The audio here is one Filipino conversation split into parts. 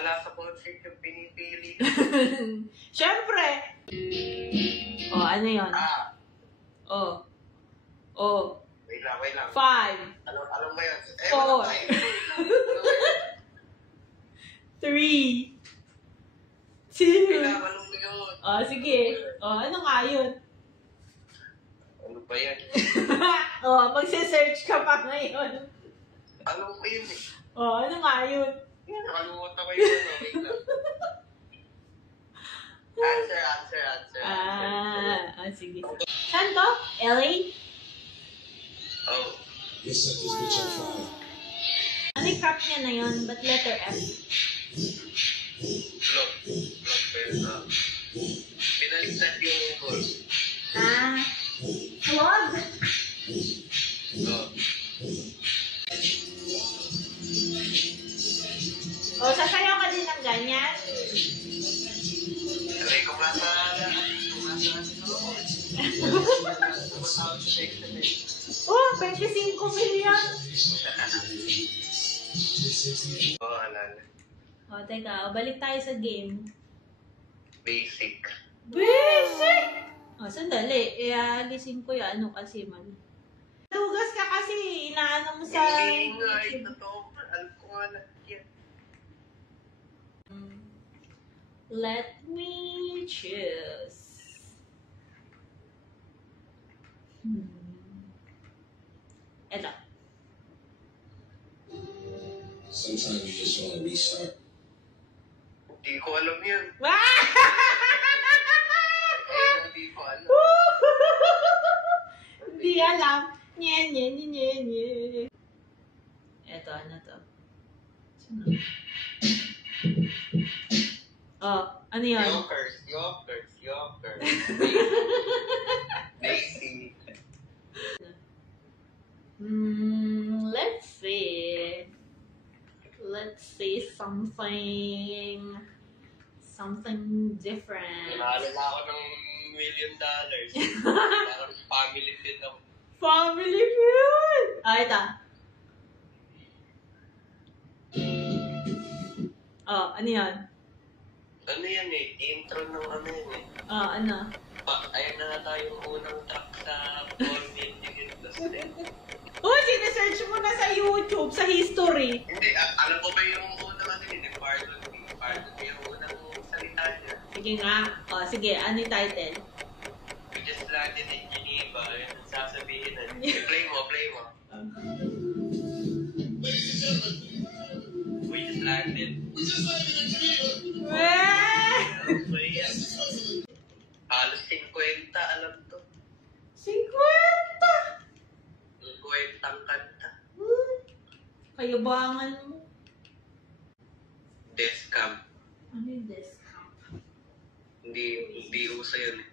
ala sa concert yung pinipili. Siyempre! Oh, ano yun? Oh. Oh. Wait lang. 5. Alam mo yun? 4. 3. 2. Alam mo yun? Oh, sige. Oh, ano nga yun? Ano ba yan? Oh, magse-search ka pa ngayon. Alam mo yun eh. Oh, ano nga yun? Nakalimutan ko yun. Wait lang. Answer. Sige. Saan to? LA? Oh. You set this bitch on fire. Ano yung crap niya na yun? Ba't letter F? Vlog pero binaliktad yung goal. Vlog? Oh, sasayaw ka din ng ganyan? Aray, kung nasa Oh, 25 million! Oo, alala. Oh, teka. Balik tayo sa game. Basic. Basic! Oh, sandali. Alisin ko yung ano kasi mali. Dugas ka kasi. Inaano mo sa... Hindi nga, totoo. Alam ko nga lang yan. Let me choose. Eto. Sometimes you just want to restart. Hindi ko alam yan. Hindi ko alam. Hindi alam. Nye. Eto, ano to? Oh, ano yun? Yokers. Daisy. Let's see. Let's see something different. Naalala ako ng $1 million. Parang family feud ako. Family feud! Ito. Oh, ano yan? Ano yan eh? Intro ng ano yan eh. Oh, ano? Ayan na tayong unang track sa Fortnite Digit Plus 10. Oh, sinesearch mo na sa YouTube, sa history. Hindi, alam ko ba yung unang ano yun eh? Pardon me yung unang salita niya. Sige nga. Oh, sige. Ano yung title? We just landed in Geneva. Yun ang sasabihin na. Play mo. We just landed. Halos 50, alam to. 50! 50 ang kanta. Kayabangan mo. Descamp. Ano yung discount? Hindi uso yun eh.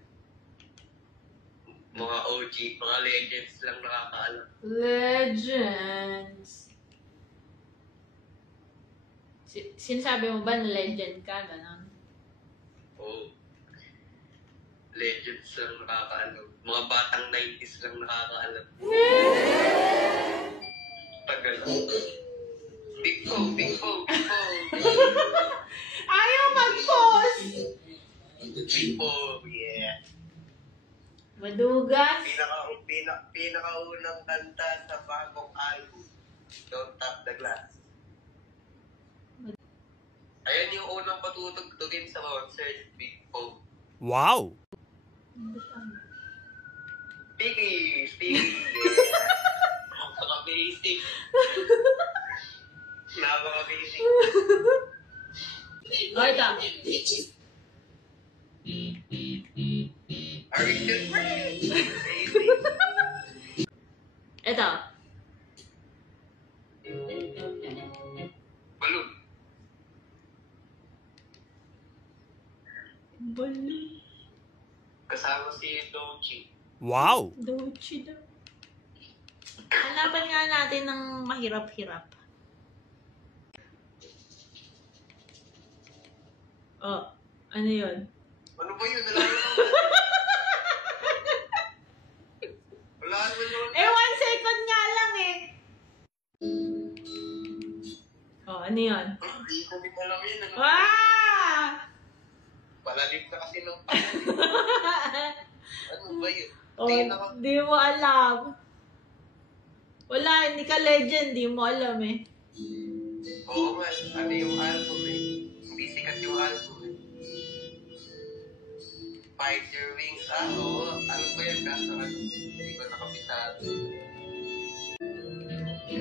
Mga OG, mga legends lang nakakaalam. Legends. Sinasabi mo ba na legend ka? Ganon? Oo. Legends lang nakakaalam. Mga batang 90s lang nakakaalam. Tagal. Big Bo. Ayaw mag-pause! Big Bo, yeah. Madugas. Pinakaunang kanta sa bagong album. Don't Tap the Glass. Ayan yung unang patutugtugin sa concert, Big Bo. Wow! Sticky! Napaka-basic. Napaka-basic. Oh, ito. Are you still free? Ito. Balloon. Balloon. Kasama si Dochi. Wow! Dochi daw. Hanapan nga natin ng mahirap-hirap. Oh, ano yun? Ano ba yun? Wala naman. 1 second nga lang eh. Oh, ano Ano yun? Hindi ko din alam yun. Ano? Ah! Palalim na kasi ng palalim. Ano ba yun? Oh, Tingin ako. di mo alam. Wala, hindi ka legend. Di mo alam eh. Oo nga. Ano yung album eh? Hindi sikat yung album eh. Fight Your Wings. Ah, oo. Ano ba yan? Kaso ano? Hindi ko nakapitado.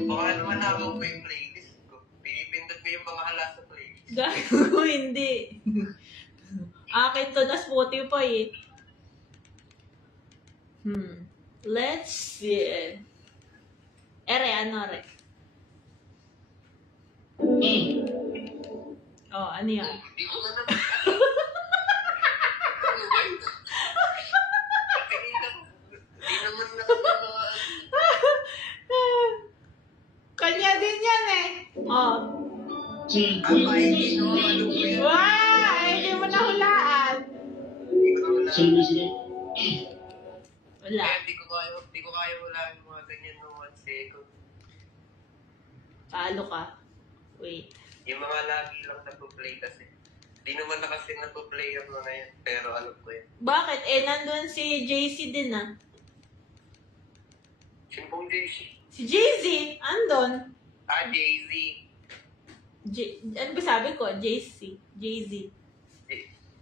Baka naman ako may playlist ko. Pinipindot ko yung mga hala sa playlist. Gago, hindi. Akin to na Spotify eh. Let's see. Ere, ano re? Oh, ano yan? Hindi ko na naman. Ano ba yun? Hindi naman nakapagawa. Kanya din yan eh. Oh. Ako ay hindi no. Ano ba yun? Wow! Hindi mo nahulaan. Hindi ko na wala. Wala. Kaya hindi ko kaya wala yung mga ganyan ng 1 second. Paalo ka? Wait. Yung mga lagi lang nagpo-play kasi. Di naman na kasi nagpo-play yung mga yan. Pero alam ko yan. Bakit? Eh, nandun si JC din ah. Sino pong JC? Si JC! Andon. Ah, Jay-Z. Ano ba sabi ko? JC. JZ.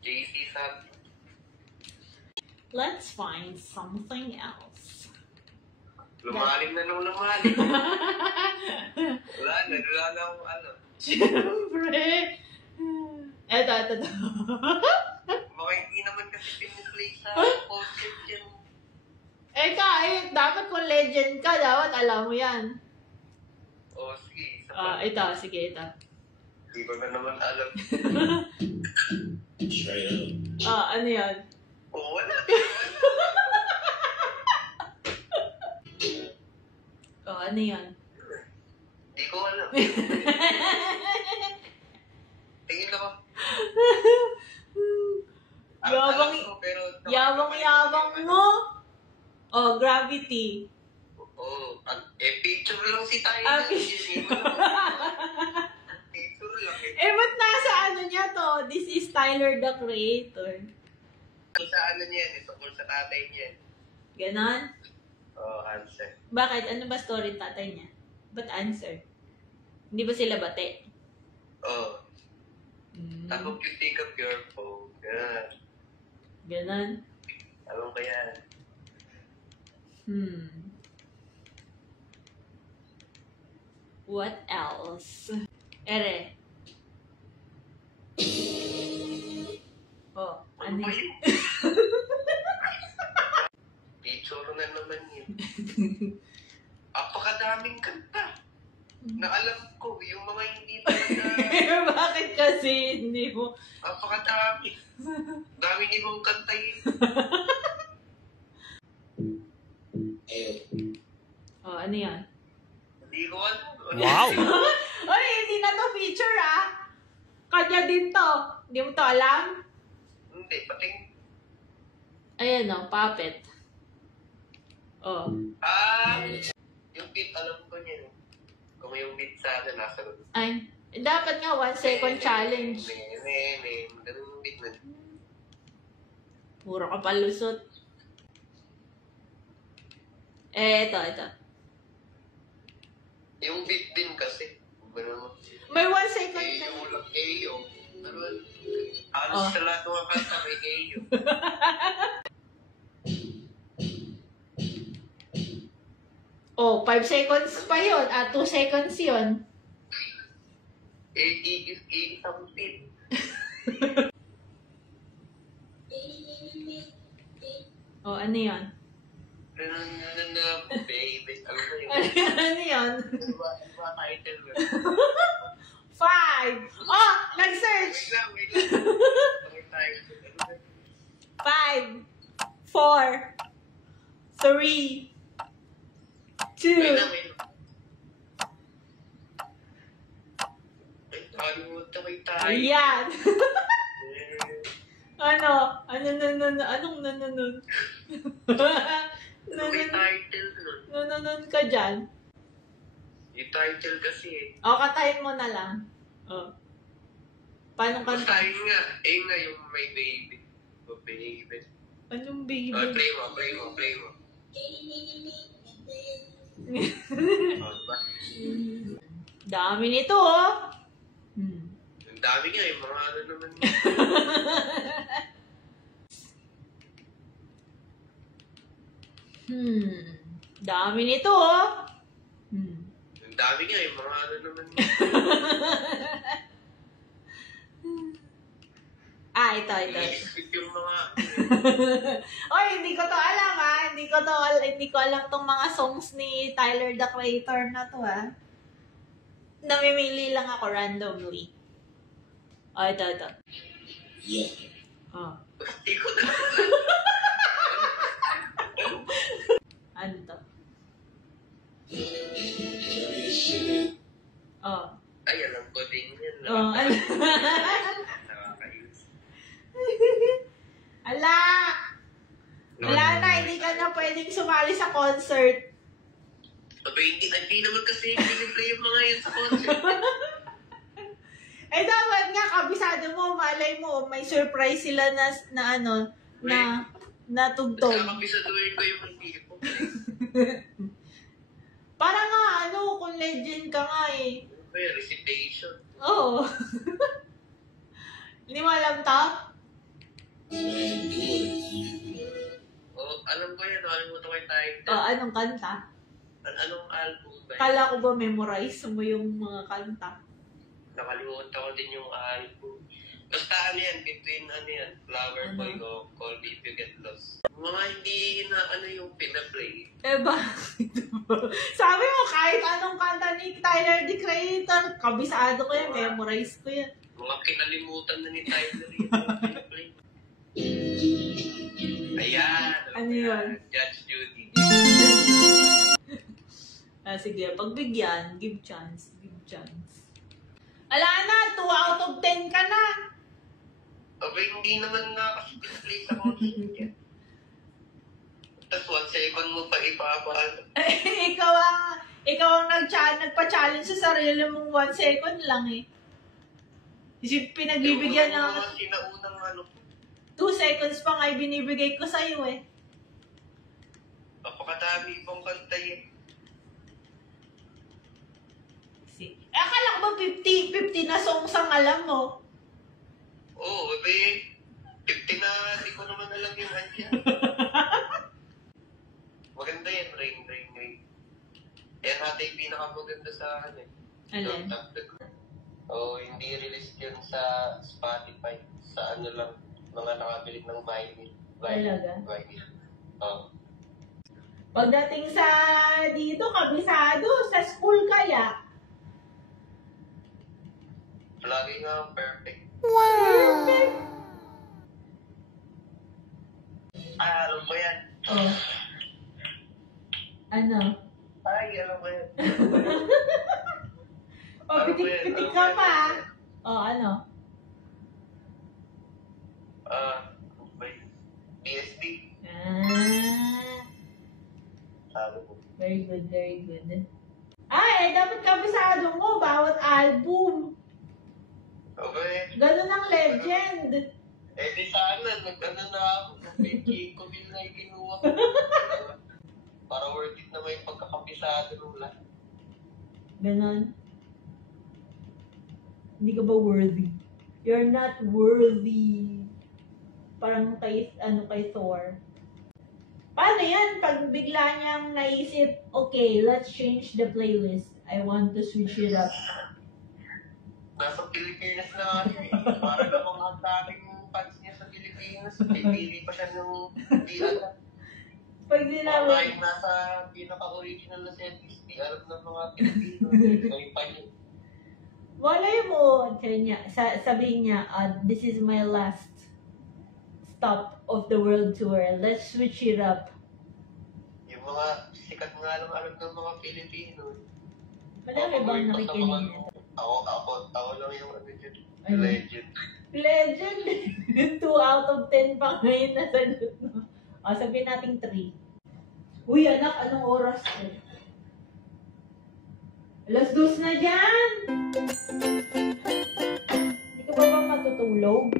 JC sabi. Let's find something else. Lumalim na nung lumalim. Wala na akong ano. Siyempre. Eto. Mga hindi naman kasi piniplay sa concept yan. Dapat kung legend ka, dapat alam mo yan. O, sige. Sige, ito. Di ko na naman alam. Straight up. Ano yan? O, wala. Ano yan? Di ko alam. Tingin ako. Yabang mo. Oh, Gravity. Oo. Picture lang si tayo. Picture. Picture lang eh. Ba't nasa ano niya to? This is Tyler, the Creator. Kung sa ano niya yan, tungkol sa tatay niya. Ganon? Oo, answer. Bakit? Ano ba story tatay niya? Ba't answer? Hindi ba sila bate? Oo. I hope you take up your phone. Yan. Ganon? Alam ko yan. What else? Ere. Oh, ano ba yun? yun? Picture na naman yun. Apakadaming kanta na alam ko, yung mga hindi talaga. Bakit kasi hindi mo? Apakadami. Dami niyo mong kanta yun. Oh, ano yan? Hindi ko alam. Wow! Oy, hindi na to feature ah. Kanya din to. Hindi mo to alam? Hindi, pating. Ayan o, puppet. Oh. Yung beat, alam ko niya. Kung yung beat sa akin, nasa loob. Ay, dapat nga 1 second challenge. Ganun yung beat na. Puro ka palusot. Ito. Yung beat din kasi. Ganun. May 1 second Ayo lang, ayo. Pero, Oh. halos sa lahat ng kanta may ayo. Oh, 5 seconds pa yun. 2 seconds yun. Isang beat. Oh, ano yun? Baby. Alam mo yun? Ano yun? Ano ba title mo? 5! Oh, nag-search! Wait lang. Ano title? 5, 4, 3, 2. Wait lang. Kalimutan ko yung tayo. Ayan. Anong nanunun? Ano may title nun? Nanunun ka dyan. Yung title kasi eh. O, katayin mo na lang. Oh. Paano Basta kanta? yun nga yung may baby. O baby. Anong baby? O, play mo. O, diba? Dami nito, oh. Ang dami nga, yung mga ano naman. Dami nito, oh. Ang dami nga, yung mga ano naman. Ito. Iisip yung mga... Oy, hindi ko to alam, ha. Hindi ko alam tong mga songs ni Tyler, the Creator na to, ha. Namimili lang ako randomly. Ito. Yeah. Oh. Hindi ko na. Ano to? Carry this shit. Oh. Ay, alam ko din yan. Oh, ano? Nakakainis. Ala! Wala na, hindi ka na pwedeng sumali sa concert. Hindi naman kasi piniplay yung mga yun sa concert. Dapat nga, kabisado mo, malay mo, may surprise sila na tugtog. Nagkakabisaduhin ko yung hindi po. Para nga, kung legend ka nga eh. May recitation. Oo. Hindi mo alam to? Man, good. Alam ko yan. Nakalimutan ko yung title. Anong kanta? Anong album ba yun? Kala ko ba memorize mo yung mga kanta? Nakalimutan ko din yung album. Basta between Flower Boy o Call Me If You Get Lost. Mga hindi na yung pinaplay. Bakit ba? Sabi mo, kahit anong kanta ni Tyler, the Creator, kabisado ko yan, memorize ko yan. Mga kinalimutan na ni Tyler yung pinaplay. Ayan. Ano yun? Judge Judy. Sige, pagbigyan, give chance. Ala na, 2 out of 10 ka na. Hindi naman nga kasi pinaplay sa concert yan. Tapos 1 second mo pa ipapaano. ikaw ang nagpa-challenge sa sarili mong 1 second lang eh. Kasi pinagbibigyan ng Sinaunang 2 seconds pa nga binibigay ko sa'yo eh. Napakadami pong kanta yun. Akala ko ba 50 na songs ang alam mo? Oo, 50 na, hindi ko naman alam yung ansya. Maganda yan, Rain. Yan natin yung pinakamaganda sa Alin? Hindi released yun sa Spotify. Sa lang, mga nakabili ng vinyl. Talaga? Vinyl. Oo. Pagdating sa dito, kabisado, sa school kaya? Lagi nga perfect. Wow! Alam ko yan. Oh. Ano? Ay, alam ko yan. Pitik ka pa. Ano? BSB. Sabi ko. Very good. Dapat kabisado mo, bawat album. Okay. Ganun ang legend. Di sana, na ako. May Chico Bill na ikinuha ko. Para worth it na may pagkakabisado ng lahat. Ganon. Hindi ka ba worthy? You're not worthy. Parang kay Thor. Paano yan? Pag bigla niyang naisip, okay, let's change the playlist. I want to switch it up. Nasa Pilipinas na nga siya eh. Para namang ang daming fans niya sa Pilipinas. Pipili pa siya ng di alam. Pag Mga sinabi, yung nasa pinaka-original na setlist, di alam ng mga Pilipino. May pa niya. walay mo, sabihin niya, this is my last stop of the world tour. Let's switch it up. Yung mga sikat nga lang alam ng mga Pilipino. Madami bang nakikinig niya? Ako lang yung dyan. Ano? Legend. Legend! 2 out of 10 pa ngayon na sagot mo. Sabihin natin 3. Uy, anak, anong oras ko? Alas 2 na dyan! Hindi ka ba matutulog?